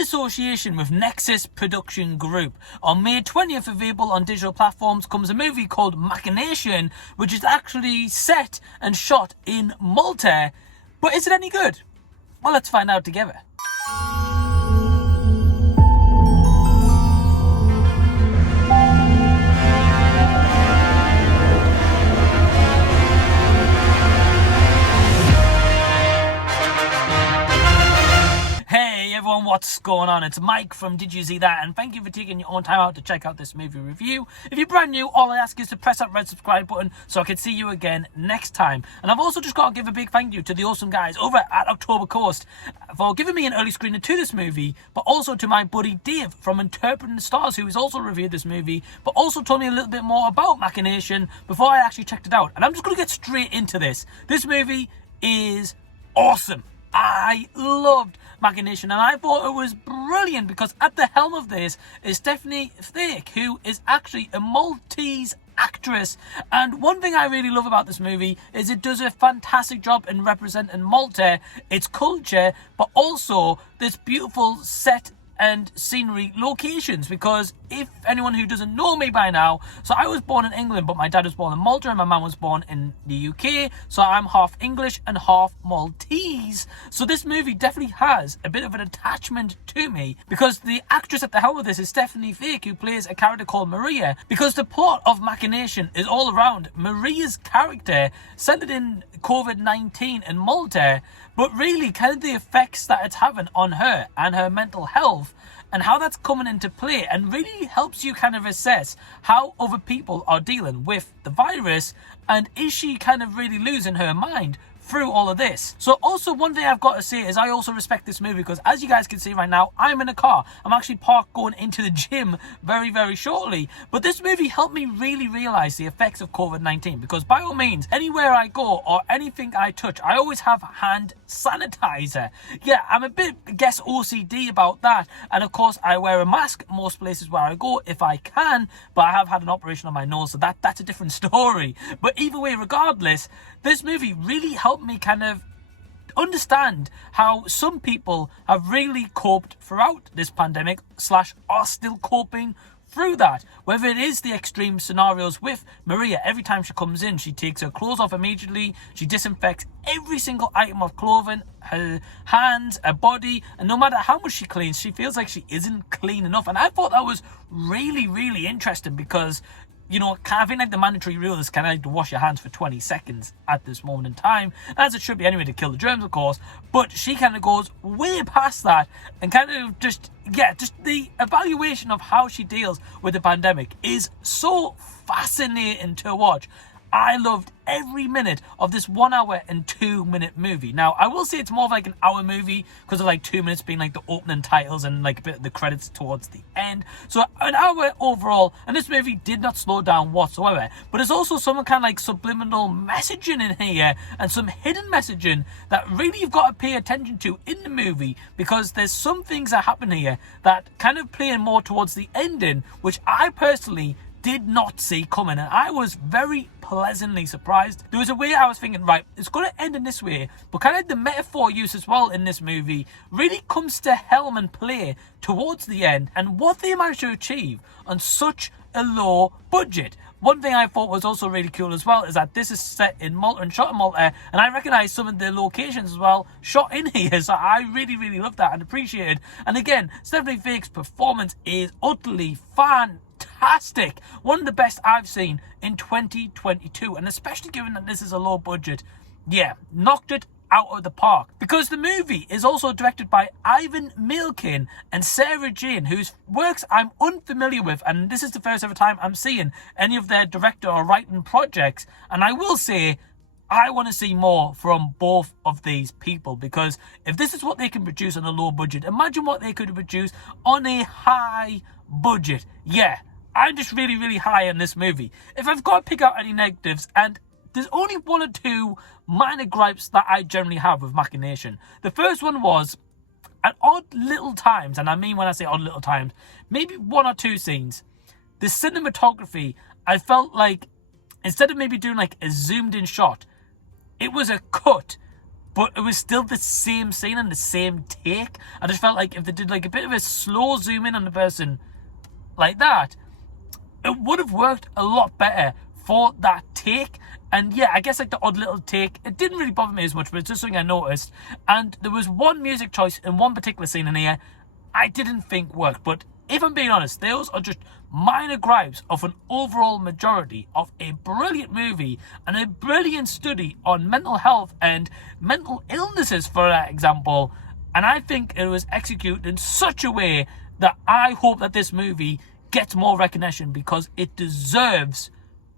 association with Nexus Production Group. On May 20th, available on digital platforms, comes a movie called Machination, which is actually set and shot in Malta. But is it any good? Well, let's find out together. Hey everyone, what's going on? It's Mike from Did You See That? And thank you for taking your own time out to check out this movie review. If you're brand new, all I ask is to press that red subscribe button so I can see you again next time. And I've also just got to give a big thank you to the awesome guys over at October Coast for giving me an early screening to this movie, but also to my buddy Dave from Interpreting the Stars, who has also reviewed this movie, but also told me a little bit more about Machination before I actually checked it out. And I'm just going to get straight into this. This movie is awesome. I loved Machination, and I thought it was brilliant because at the helm of this is Steffi Thake, who is actually a Maltese actress. And one thing I really love about this movie is it does a fantastic job in representing Malta, its culture, but also this beautiful set and scenery locations. Because if anyone who doesn't know me by now, so I was born in England, but my dad was born in Malta and my mum was born in the UK, so I'm half English and half Maltese. So this movie definitely has a bit of an attachment to me, because the actress at the helm of this is Steffi Thake, who plays a character called Maria, because the plot of Machination is all around Maria's character centered in COVID-19 in Malta, but really kind of the effects that it's having on her and her mental health, and how that's coming into play, and really helps you kind of assess how other people are dealing with the virus, and is she kind of really losing her mind through all of this. So also one thing I've got to say is I also respect this movie, because as you guys can see right now, I'm in a car. I'm actually parked going into the gym very shortly. But this movie helped me really realize the effects of COVID-19, because by all means, anywhere I go or anything I touch, I always have hand sanitizer. Yeah, I'm a bit, I guess, OCD about that. And of course, I wear a mask most places where I go if I can, but I have had an operation on my nose, so that's a different story. But either way, regardless, this movie really helped me kind of understand how some people have really coped throughout this pandemic / are still coping through that. Whether it is the extreme scenarios with Maria, every time she comes in, she takes her clothes off immediately, she disinfects every single item of clothing, her hands, her body, and no matter how much she cleans, she feels like she isn't clean enough. And I thought that was really interesting, because you know, I think like the mandatory rule is kind of like to wash your hands for 20 seconds at this moment in time, as it should be anyway, to kill the germs, of course. But she kind of goes way past that, and kind of just the evaluation of how she deals with the pandemic is so fascinating to watch. I loved every minute of this 1 hour and 2 minute movie. Now, I will say it's more of like an hour movie, because of like 2 minutes being like the opening titles and like a bit of the credits towards the end. So an hour overall, and this movie did not slow down whatsoever. But there's also some kind of like subliminal messaging in here, and some hidden messaging that really you've got to pay attention to in the movie, because there's some things that happen here that kind of play more towards the ending, which I personally did not see coming, and I was very pleasantly surprised. There was a way I was thinking, right, it's going to end in this way, but kind of the metaphor use as well in this movie really comes to helm and play towards the end, and what they managed to achieve on such a low budget. One thing I thought was also really cool as well is that this is set in Malta and shot in Malta, and I recognise some of the locations as well shot in here, so I really love that and appreciate it. And again, Steffi Thake's performance is utterly fantastic. One of the best I've seen in 2022, and especially given that this is a low budget, yeah, knocked it out of the park. Because the movie is also directed by Ivan Malekin and Sarah Jayne, whose works I'm unfamiliar with, and this is the first ever time I'm seeing any of their director or writing projects. And I will say, I want to see more from both of these people, because if this is what they can produce on a low budget, imagine what they could produce on a high budget. Yeah, I'm just really high on this movie. If I've got to pick out any negatives, and there's only one or two minor gripes that I generally have with Machination. The first one was, at odd little times, and I mean when I say odd little times, maybe one or two scenes, the cinematography, I felt like, instead of maybe doing like a zoomed in shot, it was a cut but it was still the same scene and the same take. I just felt like if they did like a bit of a slow zoom in on the person like that, it would have worked a lot better for that take. And yeah, I guess like the odd little take, it didn't really bother me as much, but it's just something I noticed. And there was one music choice in one particular scene in here I didn't think worked. But if I'm being honest, those are just minor gripes of an overall majority of a brilliant movie and a brilliant study on mental health and mental illnesses, for example. And I think it was executed in such a way that I hope that this movie gets more recognition, because it deserves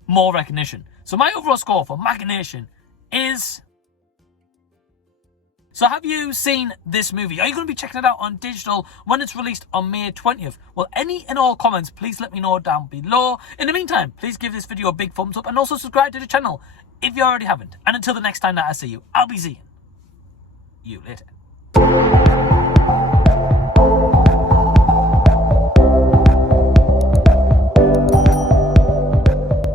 more recognition. So my overall score for Machination is... So have you seen this movie? Are you going to be checking it out on digital when it's released on May 20th? Well, any and all comments, please let me know down below. In the meantime, please give this video a big thumbs up and also subscribe to the channel if you already haven't. And until the next time that I see you, I'll be seeing you later.